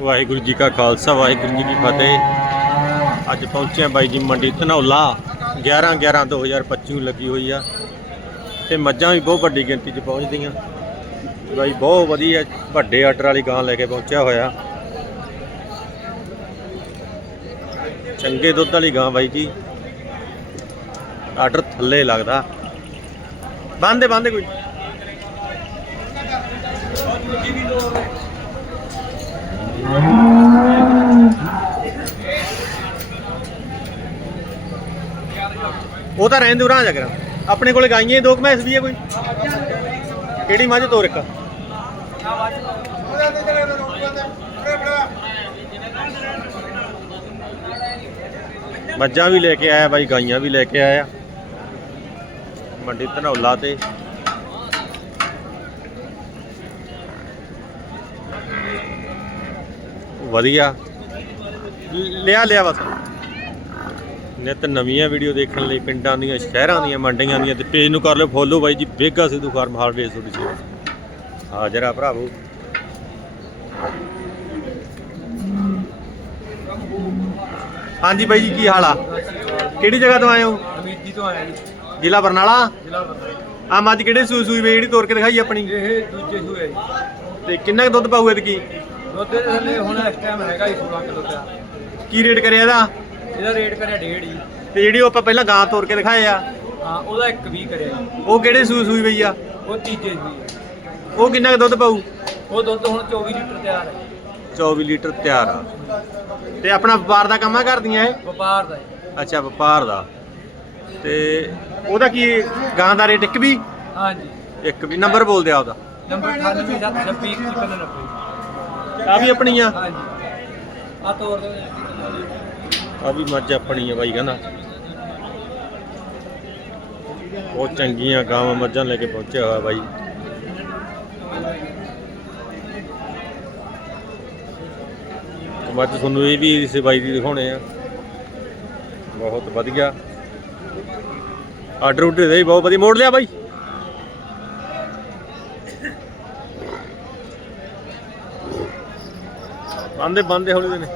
ਵਾਹਿਗੁਰੂ ਜੀ ਕਾ ਖਾਲਸਾ, ਵਾਹਿਗੁਰੂ ਜੀ ਕੀ ਫਤਿਹ। ਅੱਜ ਪਹੁੰਚੇ ਹਾਂ ਬਾਈ ਜੀ ਮੰਡੀ ਧਨੌਲਾ। 11 11 2025 ਨੂੰ ਲੱਗੀ ਹੋਈ ਆ। ਤੇ ਮੱਝਾਂ ਵੀ ਬਹੁਤ ਵੱਡੀ ਗਿਣਤੀ 'ਚ ਪਹੁੰਚਦੀਆਂ। ਬਾਈ, ਬਹੁਤ ਵਧੀਆ ਵੱਡੇ ਆਰਡਰ ਵਾਲੀ ਗਾਂ ਲੈ ਕੇ ਪਹੁੰਚਿਆ ਹੋਇਆ। ਚੰਗੇ ਦੁੱਧ ਵਾਲੀ ਗਾਂ ਬਾਈ ਜੀ। ਆਰਡਰ ਥੱਲੇ ਲੱਗਦਾ। ਬੰਦੇ ਬੰਦੇ ਕੋਈ। ਉਹ ਤਾਂ ਰਹਿੰਦੇ ਉਰਾਂ ਜਾ ਕਰਾਂ ਆਪਣੇ ਕੋਲੇ ਗਾਈਆਂ ਹੀ ਦੋ ਕੁ ਮੈਸ ਵੀ ਹੈ ਕੋਈ। ਕਿਹੜੀ ਮੱਝ, ਤੋਰ ਇੱਕ। ਮੱਝਾਂ ਵੀ ਲੈ ਕੇ ਆਇਆ ਬਾਈ, ਗਾਈਆਂ ਵੀ ਲੈ ਕੇ ਆਇਆ। ਮੰਡੀ ਧਨੌਲਾ ਤੇ। ਵਧੀਆ। ਲਿਆ ਲਿਆ ਬਸ। ਨਿਤ ਨਵੀਆਂ ਵੀਡੀਓ ਦੇਖਣ ਲਈ ਪਿੰਡਾਂ ਦੀਆਂ ਸ਼ਹਿਰਾਂ ਦੀਆਂ ਮੰਡੀਆਂ ਦੀਆਂ ਤੇ ਪੇਜ ਨੂੰ ਕਰ ਲਿਓ ਫੋਲੋ ਬਾਈ ਜੀ ਬੇਗਾ ਸਿੱਧੂ ਫਾਰਮ ਹਾਰਵੇਸ ਤੁਹਾਡੀ ਸੇਵਾ ਹਾਜ਼ਰ ਆ ਭਰਾਵੋ। ਹਾਂਜੀ ਬਾਈ ਜੀ ਕੀ ਹਾਲ ਆ? ਕਿਹੜੀ ਜਗ੍ਹਾ ਤੋਂ ਆਏ ਹੋ? ਅਮੀਰ ਜੀ ਤੋਂ ਆਇਆ ਜੀ। ਜ਼ਿਲ੍ਹਾ ਬਰਨਾਲਾ? ਜ਼ਿਲ੍ਹਾ ਬਰਨਾਲਾ ਆ ਮੱਝ ਕਿਹੜੇ ਸੂਈ ਸੂਈ ਵੇ ਜਿਹੜੀ ਤੋਰ ਕੇ ਦਿਖਾਈ ਆਪਣੀ? ਇਹ ਦੂਜੇ ਸੂਏ ਜੀ। ਤੇ ਕਿੰਨਾ ਕੁ ਦੁੱਧ ਪਾਊ ਇਹਦੇ ਕੀ? ਦੁੱਧ ਦੇ ਥੱਲੇ ਹੁਣ ਇਸ ਟਾਈਮ ਹੈਗਾ ਜੀ 16 ਕਿਲੋ ਦਾ ਕੀ ਰੇਟ ਕਰਿਆ ਇਹਦਾ? ਇਹਦਾ ਰੇਟ ਕਰਿਆ ਡੇਢ ਜੀ। ਤੇ ਜਿਹੜੀ ਉਹ ਆਪਾਂ ਪਹਿਲਾਂ ਗਾਂ ਤੋਰ ਕੇ ਦਿਖਾਏ ਆ ਹਾਂ ਉਹਦਾ 120 ਕਰਿਆ ਜੀ। ਉਹ ਕਿਹੜੇ ਸੂਈ ਸੂਈ ਵਈ ਆ? ਉਹ ਤੀਜੇ ਸੂਏ ਉਹ ਕਿੰਨਾ ਕੁ ਦੁੱਧ ਪਾਊ? ਉਹ ਦੁੱਧ ਹੁਣ 24 ਲੀਟਰ ਤਿਆਰ ਹੈ 24 ਲੀਟਰ ਤਿਆਰ ਆ। ਤੇ ਆਪਣਾ ਵਪਾਰ ਦਾ ਕੰਮ ਆ ਕਰਦੀਆਂ ਇਹ? ਵਪਾਰ ਦਾ ਜੀ। ਅੱਛਾ ਵਪਾਰ ਦਾ। ਤੇ ਉਹਦਾ ਕੀ ਗਾਂ ਦਾ ਰੇਟ ਇੱਕ ਵੀ ਹਾਂਜੀ ਇੱਕ ਵੀ ਨੰਬਰ ਬੋਲ ਦਿਆ ਉਹਦਾ। ਨੰਬਰ 98762190 ਆ ਵੀ ਆਪਣੀ ਆ? ਹਾਂਜੀ ਆ ਤੋਰ ਦੋ ਆ ਵੀ ਮੱਝ ਆਪਣੀ ਆ ਬਾਈ, ਕਹਿੰਦਾ। ਬਹੁਤ ਚੰਗੀਆਂ ਗਾਵਾਂ ਮੱਝਾਂ ਲੈ ਕੇ ਪਹੁੰਚਿਆ ਹੋਇਆ ਬਾਈ। ਮੱਝ ਤੁਹਾਨੂੰ ਇਹ ਵੀ ਇਸੇ ਬਾਈ ਦੀ ਦਿਖਾਉਣੇ ਆ। ਬਹੁਤ ਵਧੀਆ। ਆਰਡਰ ਉਡਰ ਦੇ ਬਹੁਤ ਵਧੀਆ। ਮੋੜ ਲਿਆ ਬਾਈ। ਬੰਦੇ ਬੰਦੇ ਹੌਲੀ ਦੇ ਨੇ।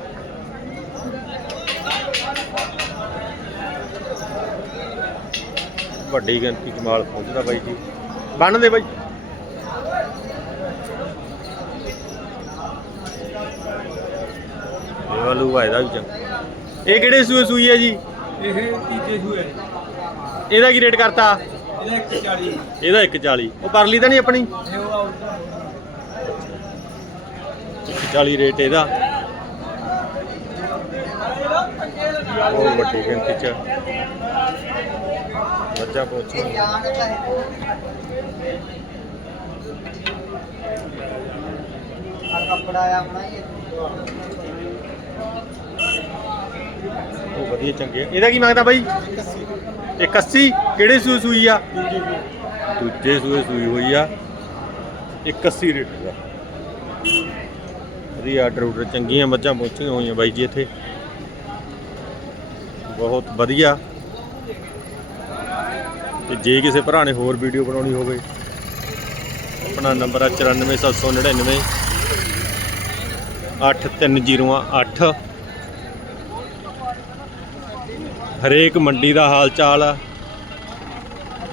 ਵੱਡੀ ਗਿਣਤੀ ਚ ਮਾਲ ਪਹੁੰਚਦਾ ਬਾਈ ਜੀ। ਬੰਨ ਦੇ ਬਾਈ। ਇਹ ਵਾਲੂ ਵਾਇਦਾ ਵੀ ਚੰਗਾ। ਇਹ ਕਿਹੜੇ ਸੂਏ ਸੂਈ ਹੈ ਜੀ? ਇਹ ਤੀਜੇ ਸੂਏ ਇਹਦਾ ਕੀ ਰੇਟ ਕਰਤਾ? ਇਹਦਾ 140 ਇਹਦਾ 140 ਉਹ ਪਰਲੀ ਤਾਂ ਨਹੀਂ ਆਪਣੀ? ਇਹ ਉਹ ਆਊਟ 140 ਰੇਟ ਇਹਦਾ। ਉਹ ਵੱਡੀ ਗਿਣਤੀ ਚ। ਮੱਝਾਂ ਪਹੁੰਚੀਆਂ ਕੱਪੜਾ ਆਪਣਾ ਹੀ ਉਹ ਵਧੀਆ ਚੰਗੇ ਆ। ਇਹਦਾ ਕੀ ਮੰਗਦਾ ਬਾਈ? 81 ਕਿਹੜੇ ਸੂਏ ਸੂਈ ਆ? ਦੂਜੇ ਸੂਏ ਸੂਈ ਹੋਈ ਆ। 81 ਰੇਟ ਦਾ। ਵਧੀਆ ਆਰਡਰ ਆਰਡਰ ਚੰਗੀਆਂ ਮੱਝਾਂ ਪਹੁੰਚੀਆਂ ਹੋਈਆਂ ਬਾਈ ਜੀ ਇੱਥੇ। ਬਹੁਤ ਵਧੀਆ। ਤੇ ਜੇ ਕਿਸੇ ਭਰਾ ਨੇ ਹੋਰ ਵੀਡੀਓ ਬਣਾਉਣੀ ਹੋਵੇ, ਆਪਣਾ ਨੰਬਰ ਆ 94799 8308 ਹਰੇਕ ਮੰਡੀ ਦਾ ਹਾਲ ਚਾਲ ਆ।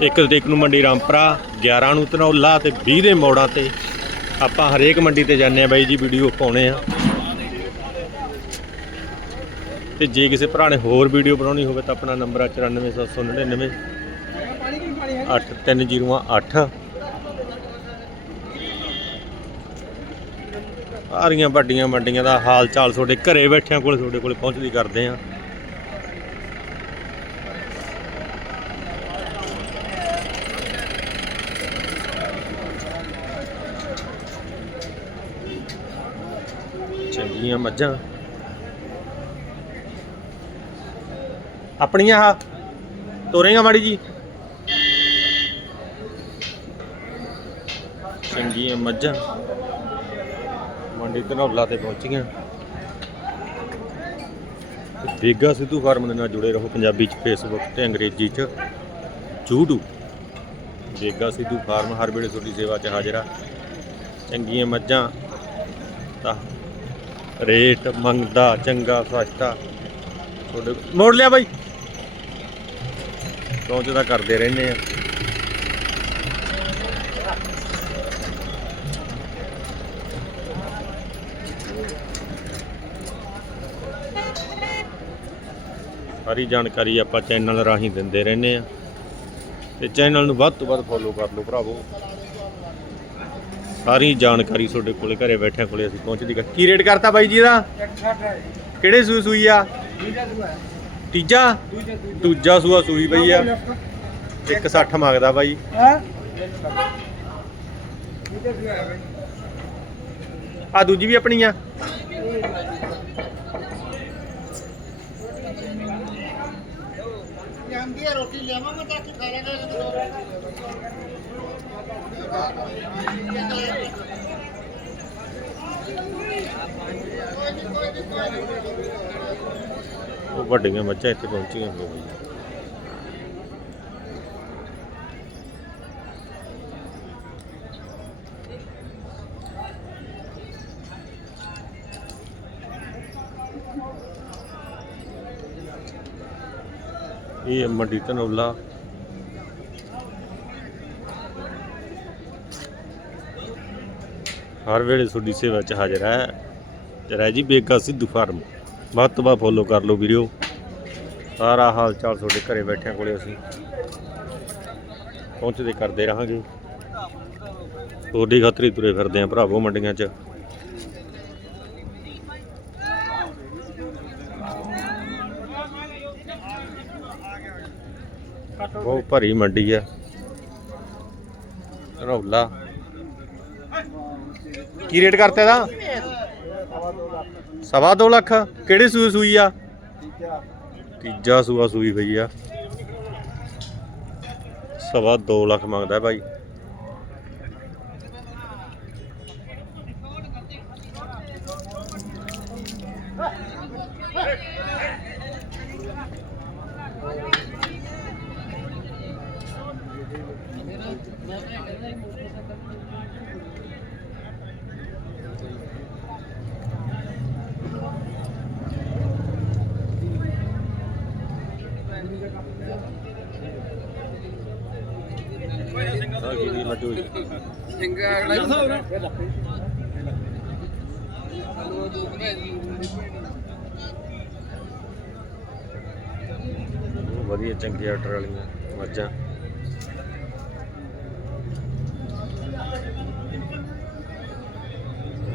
ਇੱਕ ਤਰੀਕ ਨੂੰ ਮੰਡੀ ਰਾਮਪਰਾ 11 ਨੂੰ ਧਨੌਲਾ ਤੇ 20 ਦੇ ਮੋੜਾਂ ਤੇ। ਆਪਾਂ ਹਰੇਕ ਮੰਡੀ ਤੇ ਜਾਂਦੇ ਆ ਬਾਈ ਜੀ, ਵੀਡੀਓ ਪਾਉਣੇ ਆ। ਤੇ ਜੇ ਕਿਸੇ ਭਰਾ ਨੇ ਹੋਰ ਵੀਡੀਓ ਬਣਾਉਣੀ ਹੋਵੇ ਤਾਂ ਆਪਣਾ ਨੰਬਰ ਆ 94799 8308 ਸਾਰੀਆਂ ਵੱਡੀਆਂ ਮੰਡੀਆਂ ਦਾ ਹਾਲ ਚਾਲ ਤੁਹਾਡੇ ਘਰੇ ਬੈਠਿਆਂ ਕੋਲ, ਤੁਹਾਡੇ ਕੋਲ ਪਹੁੰਚਦੀ ਕਰਦੇ ਆ ਚੰਗੀਆਂ ਮੱਝਾਂ। ਆਪਣੀਆਂ ਆ ਤੋਰੇਗਾ ਮਾੜੀ ਜੀ। ਚੰਗੀਆਂ ਮੱਝਾਂ। ਮੰਡੀ ਧਨੌਲਾ ਤੇ ਪਹੁੰਚੀਆਂ। ਬੇਗਾ ਸਿੱਧੂ ਫਾਰਮ ਦੇ ਨਾਲ ਜੁੜੇ ਰਹੋ ਪੰਜਾਬੀ ਚ ਫੇਸਬੁੱਕ ਤੇ ਅੰਗਰੇਜ਼ੀ ਚ। YouTube ਬੇਗਾ ਸਿੱਧੂ ਫਾਰਮ ਹਰ ਵੇਲੇ ਤੁਹਾਡੀ ਸੇਵਾ 'ਚ ਹਾਜ਼ਰ ਆ। ਚੰਗੀਆਂ ਮੱਝਾਂ ਤਾਂ ਰੇਟ ਮੰਗਦਾ, ਚੰਗਾ ਸਸਤਾ। ਤੁਹਾਡੇ ਮੋੜ ਲਿਆ ਬਾਈ। ਪਹੁੰਚਦਾ ਕਰਦੇ ਰਹਿੰਦੇ ਆ। ਸਾਰੀ ਜਾਣਕਾਰੀ ਆਪਾਂ ਚੈਨਲ ਰਾਹੀਂ ਦਿੰਦੇ ਰਹਿੰਦੇ ਆ ਤੇ ਚੈਨਲ ਨੂੰ ਵੱਧ ਤੋਂ ਵੱਧ ਫੋਲੋ ਕਰ ਲਓ ਭਰਾਵੋ। ਸਾਰੀ ਜਾਣਕਾਰੀ ਤੁਹਾਡੇ ਕੋਲੇ, ਘਰੇ ਬੈਠਿਆਂ ਕੋਲੇ ਅਸੀਂ ਪਹੁੰਚਦੀ ਕਰ ਕੀ ਰੇਟ ਕਰਤਾ ਬਾਈ ਜੀ ਦਾ? ਕਿਹੜੇ ਸੂਈ ਸੂਈ ਆ? ਤੀਜਾ? ਦੂਜਾ ਸੂਆ ਸੂਈ ਬਈ ਆ। 160 ਮੰਗਦਾ ਬਾਈ। ਆ ਦੂਜੀ ਵੀ ਆਪਣੀ ਆ। ਜਾਂਦੀ ਤਾਂ ਕਿ ਖਾ ਲਾਂਗਾ ਉਹ ਵੱਡੀਆਂ ਮੱਝਾਂ ਇੱਥੇ ਪਹੁੰਚੀਆਂ ਹੋਈਆਂ। ਇਹ ਮੰਡੀ ਧਨੌਲਾ। ਹਰ ਵੇਲੇ ਤੁਹਾਡੀ ਸੇਵਾ 'ਚ ਹਾਜ਼ਰ ਹੈ। ਜਰਾ ਜੀ ਬੇਗਾ ਸਿੱਧੂ ਫਾਰਮ, ਵੱਧ ਤੋਂ ਵੱਧ ਫੋਲੋ ਕਰ ਲਓ ਵੀਡੀਓ ਸਾਰਾ ਹਾਲ ਚਾਲ ਤੁਹਾਡੇ ਘਰੇ ਬੈਠਿਆਂ ਕੋਲੇ ਅਸੀਂ ਪਹੁੰਚਦੇ ਕਰਦੇ ਰਹਾਂਗੇ। ਤੁਹਾਡੀ ਖਾਤਰ ਤੁਰੇ ਫਿਰਦੇ ਆਂ ਭਰਾਵੋ ਮੰਡੀਆਂ 'ਚ। ਬਹੁਤ ਭਰੀ ਮੰਡੀ ਆ। ਰੌਲਾ। ਕੀ ਰੇਟ ਕਰਤਾ ਇਹਦਾ? ਸਵਾ ਦੋ ਲੱਖ। ਕਿਹੜੀ ਸੂਈ ਸੂਈ ਆ? ਤੀਜਾ ਸੂਆ ਸੂਈ ਪਈ ਆ। ਸਵਾ 2 ਲੱਖ ਮੰਗਦਾ ਭਾਈ ਆ ਕੀ ਦੀ ਮੱਝੂ ਜੀ ਬਹੁਤ ਵਧੀਆ ਚੰਗੀ ਆਰਡਰ ਵਾਲੀਆਂ ਮੱਝਾਂ।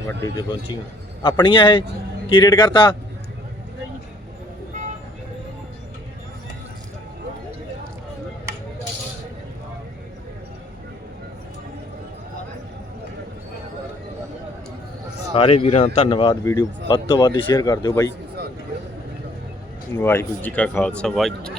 ਵੱਡੀ ਤੇ ਪਹੁੰਚੀਆਂ। ਆਪਣੀਆਂ ਇਹ, ਕੀ ਰੇਟ ਕਰਤਾ? ਸਾਰੇ ਵੀਰਾਂ ਦਾ ਧੰਨਵਾਦ, ਵੀਡੀਓ ਵੱਧ ਤੋਂ ਵੱਧ ਸ਼ੇਅਰ ਕਰ ਦਿਓ ਬਾਈ। ਵਾਹਿਗੁਰੂ ਜੀ ਕਾ ਖਾਲਸਾ, ਵਾਹਿਗੁਰੂ ਜੀ